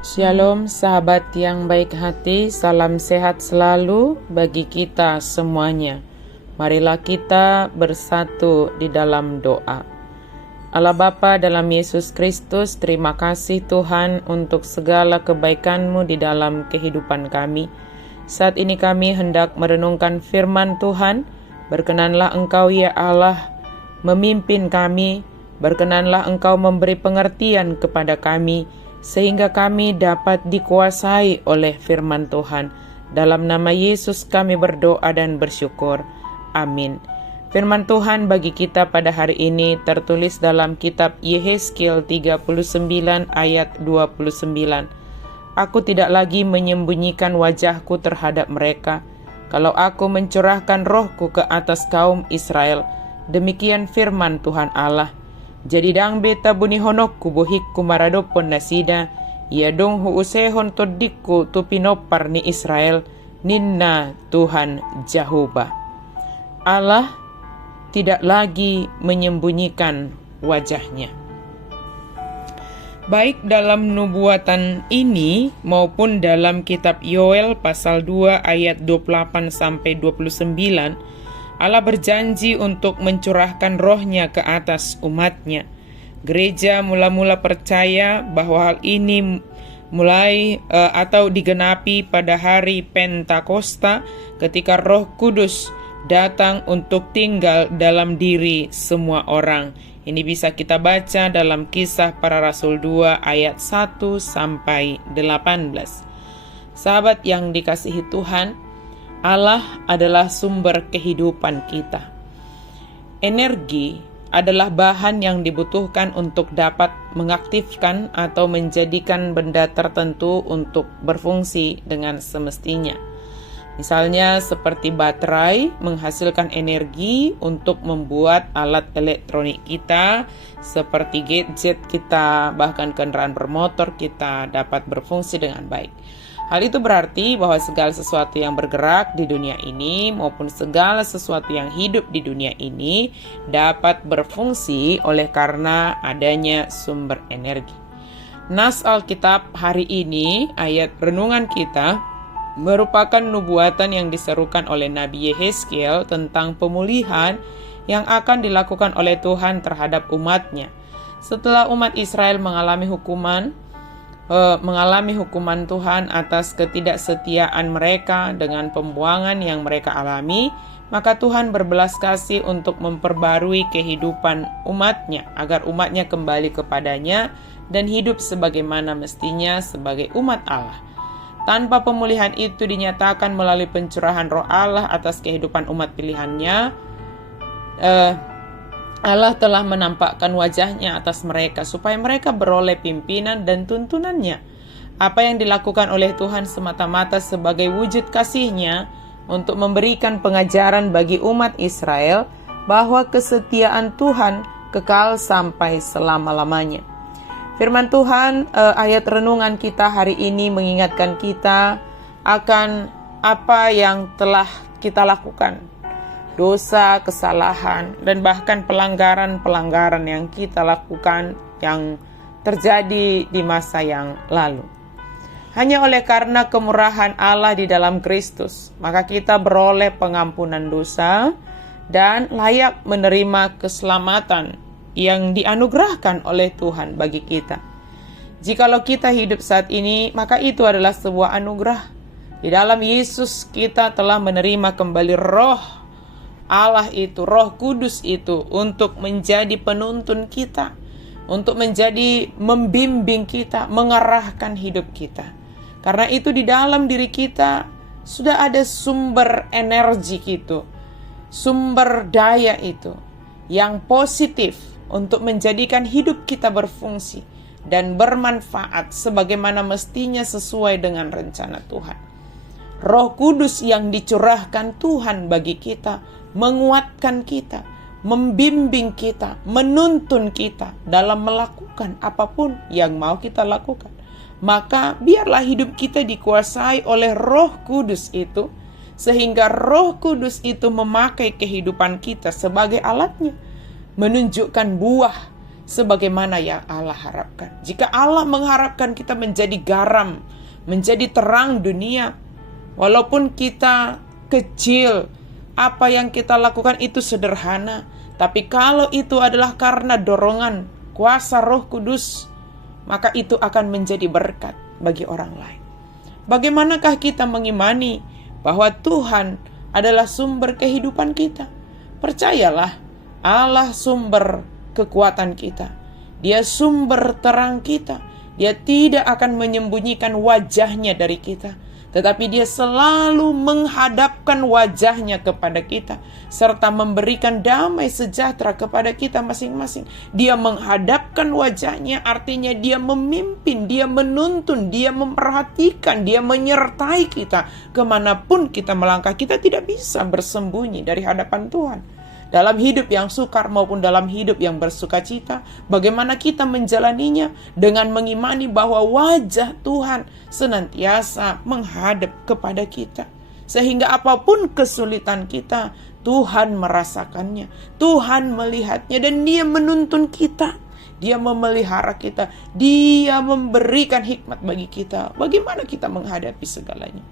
Shalom sahabat yang baik hati, salam sehat selalu bagi kita semuanya. Marilah kita bersatu di dalam doa. Allah Bapa dalam Yesus Kristus, terima kasih Tuhan untuk segala kebaikan-Mu di dalam kehidupan kami. Saat ini kami hendak merenungkan firman Tuhan. Berkenanlah Engkau ya Allah memimpin kami, berkenanlah Engkau memberi pengertian kepada kami, sehingga kami dapat dikuasai oleh firman Tuhan. Dalam nama Yesus kami berdoa dan bersyukur. Amin. Firman Tuhan bagi kita pada hari ini tertulis dalam kitab Yehezkiel 39 ayat 29. Aku tidak lagi menyembunyikan wajahku terhadap mereka, kalau aku mencurahkan rohku ke atas kaum Israel. Demikian firman Tuhan Allah. Jadi dang beta buni honok kubuhikku maradopon nasida, ya dong huusehon todikku tu pinopar ni Israel, ninna Tuhan Jehovah. Allah tidak lagi menyembunyikan wajahnya. Baik dalam nubuatan ini maupun dalam kitab Yoel pasal 2 ayat 28 sampai 29, Allah berjanji untuk mencurahkan rohnya ke atas umatnya. Gereja mula-mula percaya bahwa hal ini mulai atau digenapi pada hari Pentakosta ketika Roh Kudus datang untuk tinggal dalam diri semua orang. Ini bisa kita baca dalam Kisah Para Rasul 2 ayat 1 sampai 18. Sahabat yang dikasihi Tuhan, Allah adalah sumber kehidupan kita. Energi adalah bahan yang dibutuhkan untuk dapat mengaktifkan atau menjadikan benda tertentu untuk berfungsi dengan semestinya. Misalnya seperti baterai menghasilkan energi untuk membuat alat elektronik kita, seperti gadget kita, bahkan kendaraan bermotor kita dapat berfungsi dengan baik. Hal itu berarti bahwa segala sesuatu yang bergerak di dunia ini maupun segala sesuatu yang hidup di dunia ini dapat berfungsi oleh karena adanya sumber energi. Nas Alkitab hari ini, ayat renungan kita, merupakan nubuatan yang diserukan oleh Nabi Yehezkiel tentang pemulihan yang akan dilakukan oleh Tuhan terhadap umatnya. Setelah umat Israel mengalami hukuman Tuhan atas ketidaksetiaan mereka dengan pembuangan yang mereka alami, maka Tuhan berbelas kasih untuk memperbarui kehidupan umatnya, agar umatnya kembali kepadanya dan hidup sebagaimana mestinya sebagai umat Allah. Tanpa pemulihan itu dinyatakan melalui pencurahan roh Allah atas kehidupan umat pilihannya, Allah telah menampakkan wajahnya atas mereka supaya mereka beroleh pimpinan dan tuntunannya. Apa yang dilakukan oleh Tuhan semata-mata sebagai wujud kasih-Nya untuk memberikan pengajaran bagi umat Israel bahwa kesetiaan Tuhan kekal sampai selama-lamanya. Firman Tuhan ayat renungan kita hari ini mengingatkan kita akan apa yang telah kita lakukan. Dosa, kesalahan, dan bahkan pelanggaran-pelanggaran yang kita lakukan yang terjadi di masa yang lalu. Hanya oleh karena kemurahan Allah di dalam Kristus, maka kita beroleh pengampunan dosa dan layak menerima keselamatan yang dianugerahkan oleh Tuhan bagi kita. Jikalau kita hidup saat ini, maka itu adalah sebuah anugerah. Di dalam Yesus kita telah menerima kembali roh Allah itu, Roh Kudus itu, untuk menjadi penuntun kita, untuk menjadi membimbing kita, mengarahkan hidup kita. Karena itu di dalam diri kita sudah ada sumber energi itu, sumber daya itu, yang positif untuk menjadikan hidup kita berfungsi dan bermanfaat sebagaimana mestinya sesuai dengan rencana Tuhan. Roh Kudus yang dicurahkan Tuhan bagi kita menguatkan kita, membimbing kita, menuntun kita dalam melakukan apapun yang mau kita lakukan. Maka biarlah hidup kita dikuasai oleh Roh Kudus itu, sehingga Roh Kudus itu memakai kehidupan kita sebagai alatnya, menunjukkan buah sebagaimana yang Allah harapkan. Jika Allah mengharapkan kita menjadi garam, menjadi terang dunia, walaupun kita kecil, apa yang kita lakukan itu sederhana, tapi kalau itu adalah karena dorongan kuasa Roh Kudus, maka itu akan menjadi berkat bagi orang lain. Bagaimanakah kita mengimani bahwa Tuhan adalah sumber kehidupan kita? Percayalah, Allah sumber kekuatan kita. Dia sumber terang kita. Dia tidak akan menyembunyikan wajahnya dari kita, tetapi Dia selalu menghadapkan wajahnya kepada kita, serta memberikan damai sejahtera kepada kita masing-masing. Dia menghadapkan wajahnya, artinya Dia memimpin, Dia menuntun, Dia memperhatikan, Dia menyertai kita. Kemanapun kita melangkah, kita tidak bisa bersembunyi dari hadapan Tuhan. Dalam hidup yang sukar maupun dalam hidup yang bersukacita, bagaimana kita menjalaninya? Dengan mengimani bahwa wajah Tuhan senantiasa menghadap kepada kita, sehingga apapun kesulitan kita, Tuhan merasakannya, Tuhan melihatnya, dan Dia menuntun kita, Dia memelihara kita, Dia memberikan hikmat bagi kita. Bagaimana kita menghadapi segalanya?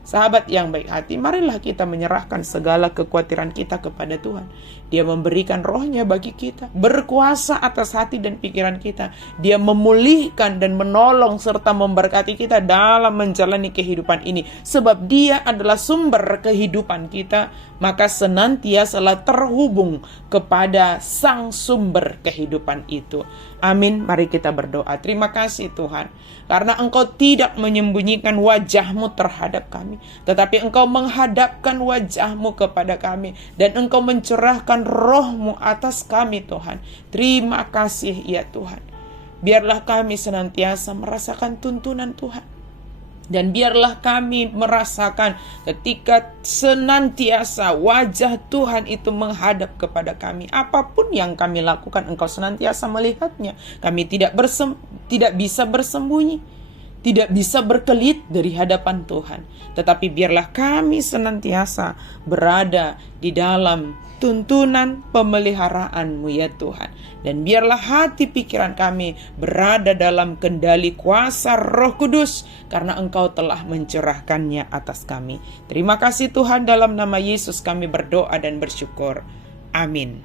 Sahabat yang baik hati, marilah kita menyerahkan segala kekhawatiran kita kepada Tuhan. Dia memberikan rohnya bagi kita, berkuasa atas hati dan pikiran kita. Dia memulihkan dan menolong serta memberkati kita dalam menjalani kehidupan ini. Sebab Dia adalah sumber kehidupan kita, maka senantiasalah terhubung kepada Sang sumber kehidupan itu. Amin. Mari kita berdoa. Terima kasih Tuhan, karena Engkau tidak menyembunyikan wajah-Mu terhadap kami, tetapi Engkau menghadapkan wajah-Mu kepada kami, dan Engkau mencurahkan roh-Mu atas kami Tuhan. Terima kasih ya Tuhan. Biarlah kami senantiasa merasakan tuntunan Tuhan, dan biarlah kami merasakan ketika senantiasa wajah Tuhan itu menghadap kepada kami. Apapun yang kami lakukan, Engkau senantiasa melihatnya. Kami tidak bisa bersembunyi, tidak bisa berkelit dari hadapan Tuhan. Tetapi biarlah kami senantiasa berada di dalam tuntunan pemeliharaan-Mu ya Tuhan. Dan biarlah hati pikiran kami berada dalam kendali kuasa Roh Kudus, karena Engkau telah mencurahkannya atas kami. Terima kasih Tuhan, dalam nama Yesus kami berdoa dan bersyukur. Amin.